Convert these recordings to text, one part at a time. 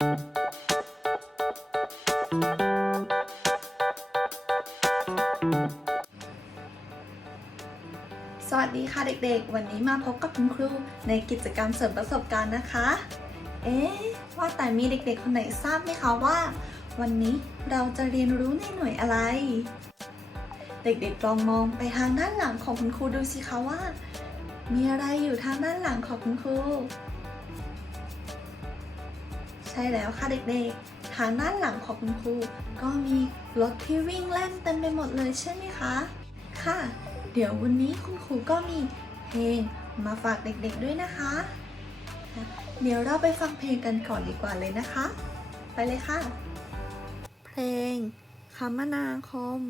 สวัสดีค่ะเด็กๆ วันนี้มาพบกับคุณครูในกิจกรรมเสริมประสบการณ์นะคะ เอ๊ะว่าแต่มีเด็กๆ คนไหนทราบไหมคะว่า วันนี้เราจะเรียนรู้ในหน่วยอะไร เด็กๆลองมองไปทางด้านหลังของคุณครูดูสิคะว่า มีอะไรอยู่ทางด้านหลังของคุณครู ช่แล้วค่ะเด็กๆ ทางด้านหลังของคุณครูก็มีรถที่วิ่งเล่นเต็มไปหมดเลยใช่ไหมคะ ค่ะ เดี๋ยววันนี้คุณครูก็มีเพลงมาฝากเด็กๆด้วยนะคะ เดี๋ยวเราไปฟังเพลงกันก่อนดีกว่าเลยนะคะ ไปเลยค่ะ เพลงคมนาคม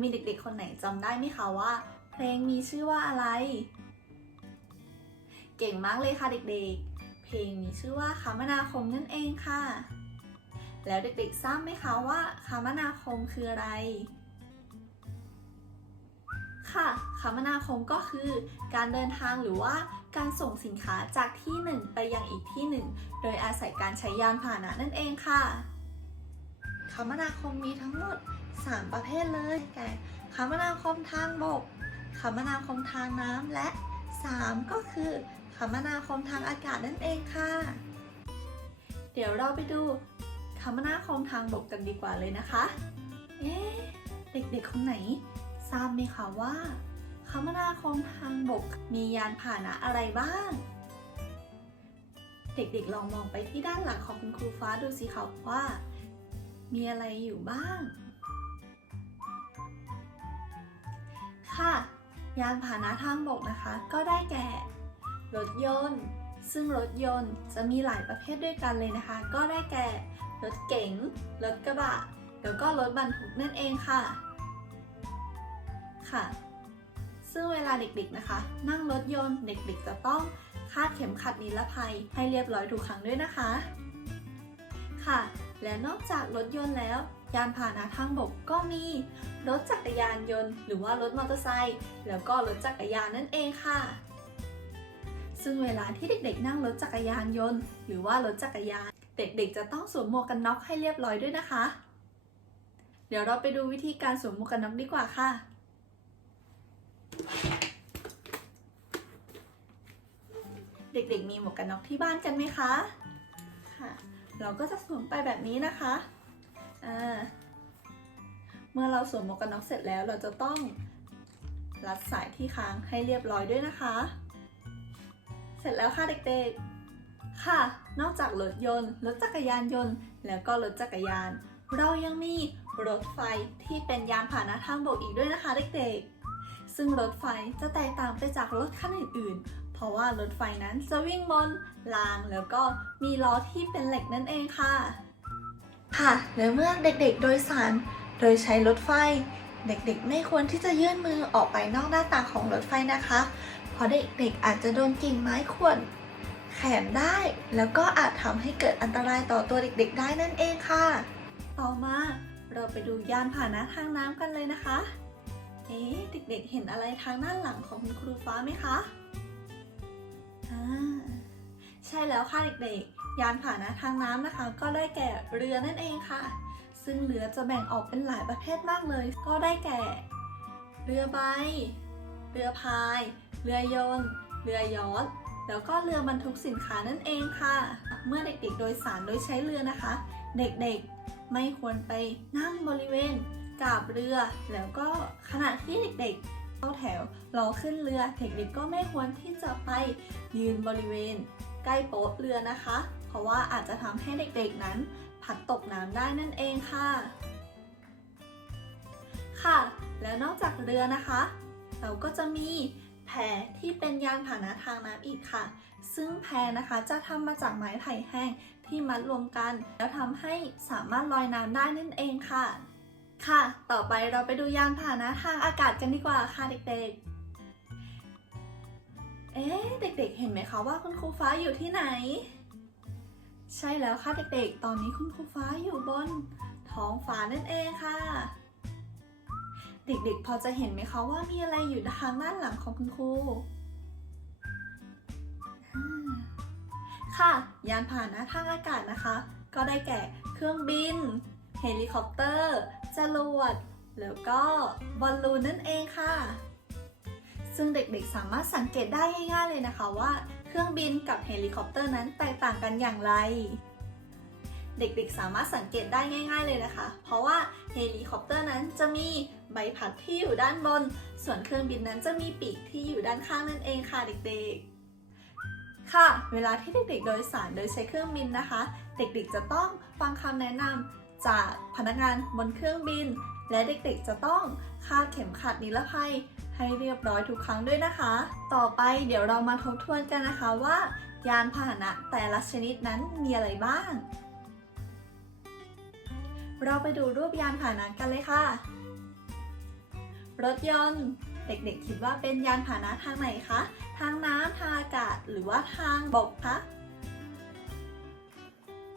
มีเด็กๆ คนไหนจำได้ไหมคะว่า เพลงมีชื่อว่าอะไร เก่งมากเลยค่ะเด็กๆ เพลงมีชื่อว่าคมนาคมนั่นเองค่ะ แล้วเด็กๆทราบไหมคะว่าคมนาคมคืออะไร ค่ะคมนาคมก็คือ การเดินทางหรือว่าการส่งสินค้าจากที่หนึ่งไปยังอีกที่หนึ่งโดยอาศัยการใช้ยานพาหนะนั่นเองค่ะคมนาคมมีทั้งหมด 3 ประเภทเลยแก่คมนาคมทางบกคมนาคมทางน้ำและ 3 ก็คือคมนาคมทางอากาศนั่นเองค่ะ เดี๋ยวเราไปดูคมนาคมทางบกกันดีกว่าเลยนะคะ เอ๊ะเด็กๆคนไหน ทราบไหมคะว่าคมนาคมทางบกมียานพาหนะอะไรบ้าง เด็กๆลองมองไปที่ด้านหลังของคุณครูฟ้าดูสิคะว่า มีอะไรอยู่บ้าง ยานพาหนะทางบกนะคะ ก็ได้แก่ รถยนต์ ซึ่งรถยนต์จะมีหลายประเภทด้วยกันเลยนะคะ ก็ได้แก่ รถเก๋ง รถกระบะ แล้วก็รถบรรทุกนั่นเองค่ะ ค่ะ ซึ่งเวลาเด็กๆนะคะ นั่งรถยนต์เด็กๆจะต้องคาดเข็มขัดนิรภัยให้เรียบร้อยทุกครั้งด้วยนะคะ ค่ะ และนอกจากรถยนต์แล้ว ยานพาหนะทางบกก็มี รถจักรยานยนต์ หรือว่ารถมอเตอร์ไซค์แล้วก็รถจักรยานนั่นเองค่ะ ซึ่งเวลาที่เด็กๆ นั่งรถจักรยานยนต์ หรือว่ารถจักรยาน เด็กๆ จะต้องสวมหมวกกันน็อกให้เรียบร้อยด้วยนะคะ เดี๋ยวเราไปดูวิธีการสวมหมวกกันน็อกดีกว่าค่ะเด็กๆ มีหมวกกันน็อกที่บ้านกันไหมคะ ค่ะ เราก็จะสวมไปแบบนี้นะคะอ่าเมื่อเราสวมหมวกกันน็อกเสร็จแล้วเราจะต้องรัดสายที่ค้างให้เรียบร้อยด้วยนะคะ เสร็จแล้วค่ะเด็กๆ ค่ะ นอกจากรถยนต์ รถจักรยานยนต์ แล้วก็รถจักรยาน เรายังมีรถไฟที่เป็นยานพาหนะทางบกอีกด้วยนะคะเด็กๆ ซึ่งรถไฟจะแตกต่างไปจากรถคันอื่นๆเราะว่ารถไฟนั้นจะวิ่งบนรางแล้วก็มีล้อที่เป็นเหล็กนั่นเองค่ะ ค่ะและเมื่อเด็กๆโดยสาร โดยใช้รถไฟ เด็กๆ ไม่ควรที่จะยื่นมือออกไปนอกหน้าต่างของรถไฟนะคะ เพราะเด็กๆอาจจะโดนกิ่งไม้ข่วนแขนได้ แล้วก็อาจทำให้เกิดอันตรายต่อตัวเด็กๆ ได้นั่นเองค่ะ ต่อมาเราไปดูยานพาหนะทางน้ำกันเลยนะคะ เอ๊ะ เด็กๆ เห็นอะไรทางด้านหลังของคุณครูฟ้าไหมคะอ่า ใช่แล้วค่ะเด็กๆ ยานพาหนะทางน้ำนะคะ ก็ได้แก่เรือนั่นเองค่ะ ซึ่งเรือจะแบ่งออกเป็นหลายประเภทมากเลย ก็ได้แก่ เรือใบ เรือพาย เรือยนต์ เรือยอชต์แล้วก็เรือบรรทุกสินค้านั่นเองค่ะ เมื่อเด็กๆ โดยสารโดยใช้เรือนะคะ เด็กๆไม่ควรไปนั่งบริเวณกาบเรือ แล้วก็ขณะที่เด็กๆ เข้าแถวรอขึ้นเรือเด็กๆก็ไม่ควรที่จะไปยืนบริเวณ ใกล้โป๊ะเรือนะคะ เพราะว่าอาจจะทำให้เด็กๆนั้นผัดตกน้ำได้นั่นเองค่ะ ค่ะ แล้วนอกจากเรือนะคะ เราก็จะมีแพที่เป็นยานพาหนะทางน้ำอีกค่ะ ซึ่งแพนะคะจะทำมาจากไม้ไผ่แห้งที่มัดรวมกัน แล้วทำให้สามารถลอยน้ำได้นั่นเองค่ะ ค่ะ ต่อไปเราไปดูยานพาหนะทางอากาศกันดีกว่าค่ะเด็กๆ เอ๊ะเด็กๆ เห็นไหมคะว่าคุณครูฟ้าอยู่ที่ไหน ใช่แล้วค่ะเด็กๆ ตอนนี้คุณครูฟ้าอยู่บนท้องฟ้านั่นเองค่ะ เด็กๆ พอจะเห็นไหมคะว่ามีอะไรอยู่ทางด้านหลังของคุณครู ค่ะ ยานพาหนะทางอากาศนะคะ ก็ได้แก่เครื่องบิน เฮลิคอปเตอร์ จรวด แล้วก็บอลลูนนั่นเองค่ะ ซึ่งเด็กๆสามารถสังเกตได้ง่ายๆเลยนะคะว่า เครื่องบินกับเฮลิคอปเตอร์นั้นแตกต่างกันอย่างไร เด็กๆสามารถสังเกตได้ง่าย ๆเลยนะคะ เพราะว่าเฮลิคอปเตอร์นั้นจะมีใบพัดที่อยู่ด้านบน ส่วนเครื่องบินนั้นจะมีปีกที่อยู่ด้านข้างนั่นเองค่ะเด็กๆค่ะ เวลาที่เด็กๆ โดยสารโดยใช้เครื่องบินนะคะ เด็กๆ จะต้องฟังคำแนะนำ จากพนักงานบนเครื่องบิน และเด็กๆจะต้องคาดเข็มขัดนิรภัยให้เรียบร้อยทุกครั้งด้วยนะคะ ต่อไปเดี๋ยวเรามาทบทวนกันนะคะว่า ยานพาหนะแต่ละชนิดนั้นมีอะไรบ้าง เราไปดูรูปยานพาหนะกันเลยค่ะ รถยนต์ เด็กๆคิดว่าเป็นยานพาหนะทางไหนคะ ทางน้ำทางอากาศหรือว่าทางบกคะ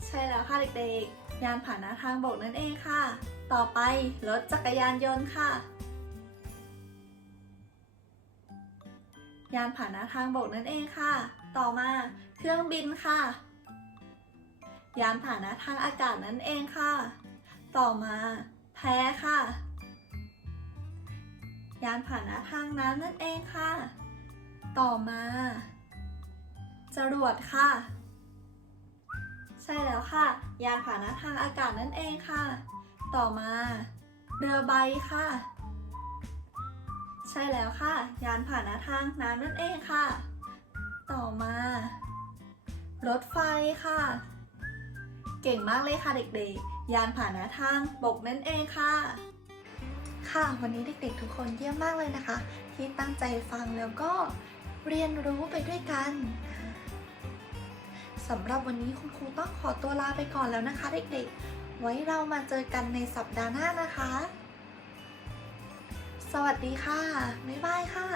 ใช่แล้วค่ะเด็กๆ ยานพาหนะทางบกนั่นเองค่ะ ต่อไปรถจักรยานยนต์ค่ะ ยานพาหนะทางบกนั่นเองค่ะ ต่อมาเครื่องบินค่ะ ยานพาหนะทางอากาศนั่นเองค่ะ ต่อมาแพค่ะ ยานพาหนะทางน้ำนั่นเองค่ะ ต่อมาจรวดค่ะ ใช่แล้วค่ะ ยานพาหนะทางอากาศนั่นเองค่ะ ต่อมา เรือใบค่ะ ใช่แล้วค่ะ ยานพาหนะทางน้ำนั่นเองค่ะ ต่อมา รถไฟค่ะ เก่งมากเลยค่ะเด็กๆ ยานพาหนะทางบกนั่นเองค่ะค่ะ วันนี้เด็กๆ ทุกคนเยี่ยมมากเลยนะคะ ที่ตั้งใจฟังแล้วก็เรียนรู้ไปด้วยกัน สำหรับวันนี้คุณครูต้องขอตัวลาไปก่อนแล้วนะคะ เด็กๆ ไว้เรามาเจอกันในสัปดาห์หน้านะคะ สวัสดีค่ะ บ๊ายบายค่ะ